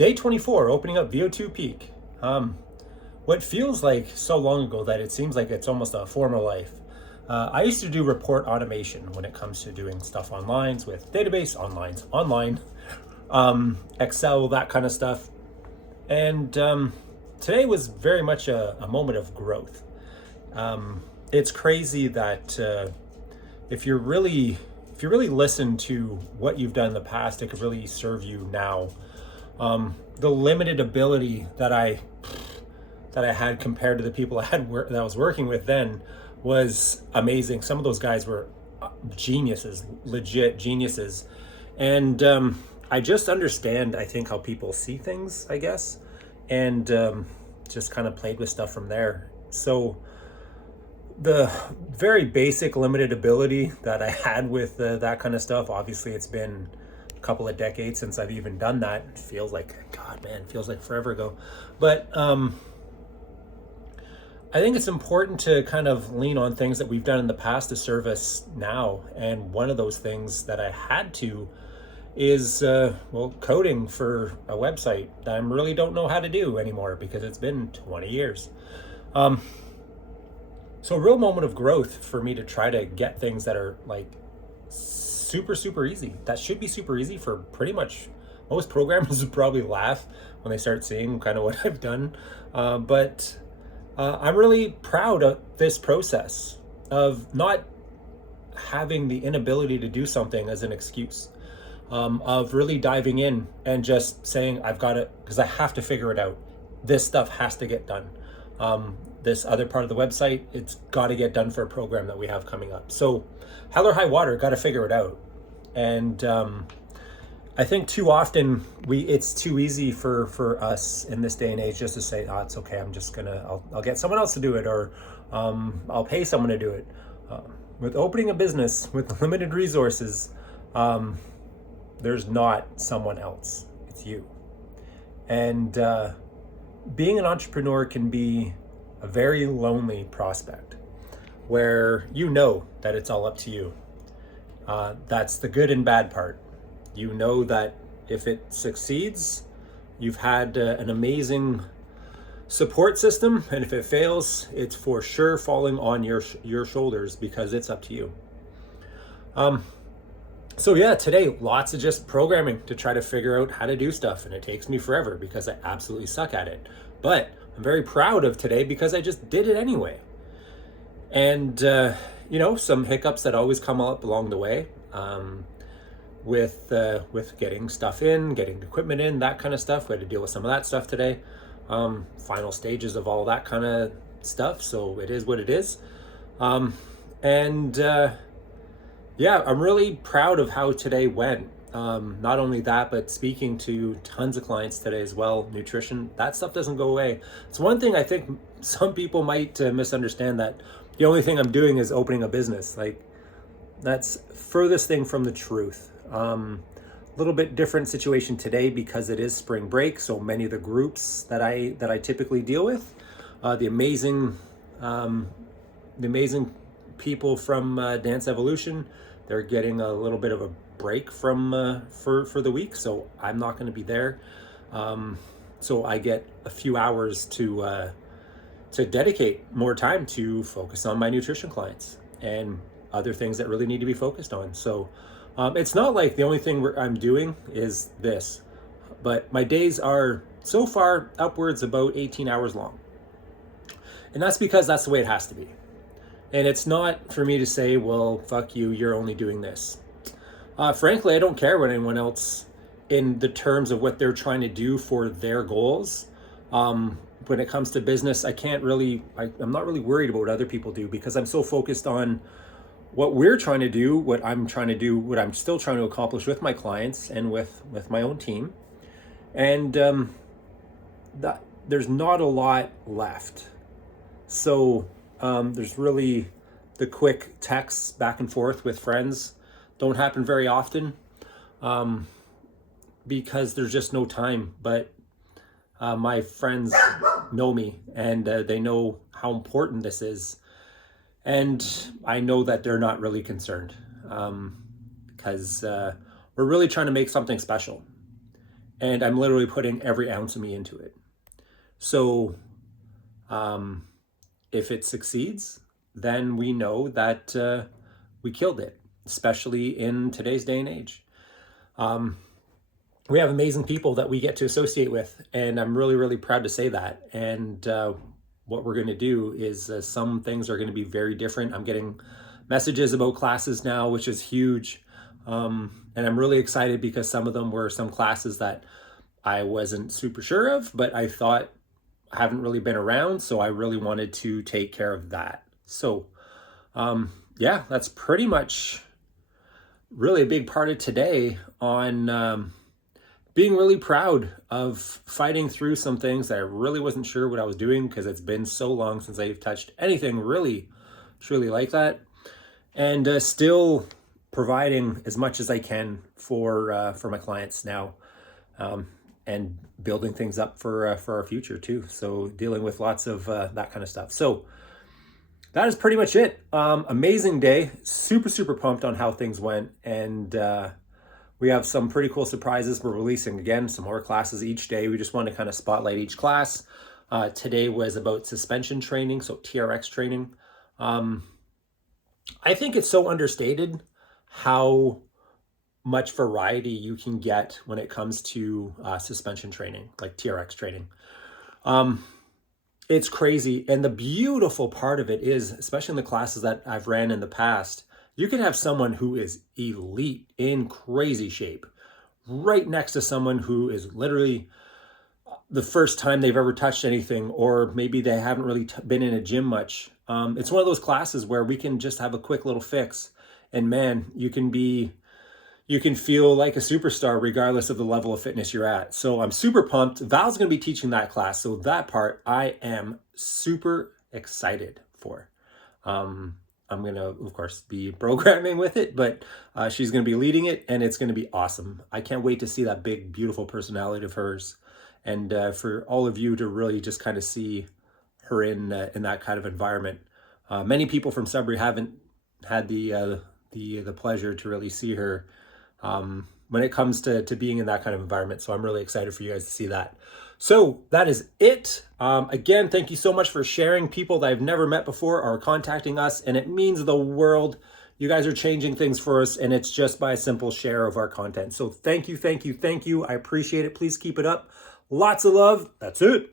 Day 24, opening up VO2Peak. What feels like so long ago that it seems like it's almost a former life. I used to do report automation when it comes to doing stuff online with database, online, Excel, that kind of stuff. And today was very much a moment of growth. It's crazy that if you really listen to what you've done in the past, it could really serve you now. The limited ability that I had compared to the people that I was working with then was amazing. Some of those guys were geniuses, legit geniuses. And I just understand, I think, how people see things, I guess, and just kind of played with stuff from there. So the very basic limited ability that I had with that kind of stuff, obviously it's been a couple of decades since I've even done that. It feels like, God, man, it feels like forever ago. But I think it's important to kind of lean on things that we've done in the past to serve us now. And one of those things that I had to is, coding for a website that I really don't know how to do anymore because it's been 20 years. So a real moment of growth for me to try to get things that are like super easy. That should be super easy for pretty much most programmers would probably laugh when they start seeing kind of what I've done. But I'm really proud of this process of not having the inability to do something as an excuse, of really diving in and just saying, I've got it because I have to figure it out. This stuff has to get done. This other part of the website, it's got to get done for a program that we have coming up. So hell or high water, got to figure it out. And I think too often it's too easy for us in this day and age just to say, oh, it's okay, I'll get someone else to do it, or I'll pay someone to do it. With opening a business with limited resources, there's not someone else, it's you. And being an entrepreneur can be a very lonely prospect where you know that it's all up to you. That's the good and bad part. You know that if it succeeds, you've had an amazing support system, and if it fails, it's for sure falling on your shoulders because it's up to you. So yeah, today, lots of just programming to try to figure out how to do stuff, and it takes me forever because I absolutely suck at it. But I'm very proud of today because I just did it anyway. And, some hiccups that always come up along the way, with getting stuff in, getting equipment in, that kind of stuff. We had to deal with some of that stuff today. Final stages of all that kind of stuff. So it is what it is. I'm really proud of how today went. Not only that, but speaking to tons of clients today as well. Nutrition, that stuff doesn't go away. It's one thing I think some people might misunderstand, that the only thing I'm doing is opening a business. Like, that's furthest thing from the truth. Little bit different situation today because it is spring break. So many of the groups that I typically deal with, the amazing people from Dance Evolution, they're getting a little bit of a break from for the week, so I'm not going to be there. So I get a few hours to dedicate more time to focus on my nutrition clients and other things that really need to be focused on. So it's not like the only thing I'm doing is this, but my days are so far upwards about 18 hours long, and that's because that's the way it has to be. And it's not for me to say, well, fuck you, you're only doing this. Frankly, I don't care what anyone else in the terms of what they're trying to do for their goals. When it comes to business, I'm not really worried about what other people do because I'm so focused on what we're trying to do, what I'm still trying to accomplish with my clients and with my own team. And that there's not a lot left. So there's really the quick texts back and forth with friends don't happen very often because there's just no time. But my friends know me, and they know how important this is. And I know that they're not really concerned because we're really trying to make something special. and I'm literally putting every ounce of me into it. So if it succeeds, then we know that we killed it, especially in today's day and age. We have amazing people that we get to associate with, and I'm really, really proud to say that. And what we're going to do is some things are going to be very different. I'm getting messages about classes now, which is huge. And I'm really excited because some of them were some classes that I wasn't super sure of, but I thought haven't really been around. So I really wanted to take care of that. So yeah, that's pretty much really a big part of today on being really proud of fighting through some things that I really wasn't sure what I was doing, because it's been so long since I've touched anything really, truly like that. And still providing as much as I can for my clients now, and building things up for our future too. So dealing with lots of that kind of stuff. So that is pretty much it. Amazing day. Super, super pumped on how things went. And we have some pretty cool surprises. We're releasing, again, some more classes each day. We just want to kind of spotlight each class. Today was about suspension training, so TRX training. I think it's so understated how much variety you can get when it comes to suspension training, like TRX training. It's crazy. And the beautiful part of it is, especially in the classes that I've ran in the past, you can have someone who is elite in crazy shape right next to someone who is literally the first time they've ever touched anything, or maybe they haven't really been in a gym much. It's one of those classes where we can just have a quick little fix, and man, you can feel like a superstar regardless of the level of fitness you're at. So I'm super pumped. Val's going to be teaching that class, so that part I am super excited for. I'm going to, of course, be programming with it, but she's going to be leading it, and it's going to be awesome. I can't wait to see that big, beautiful personality of hers, and for all of you to really just kind of see her in that kind of environment. Many people from Sudbury haven't had the pleasure to really see her when it comes to being in that kind of environment. So I'm really excited for you guys to see that. So that is it. Again, thank you so much for sharing. People that I've never met before are contacting us, and it means the world. You guys are changing things for us, and it's just by a simple share of our content. So thank you, thank you, thank you. I appreciate it. Please keep it up. Lots of love. That's it.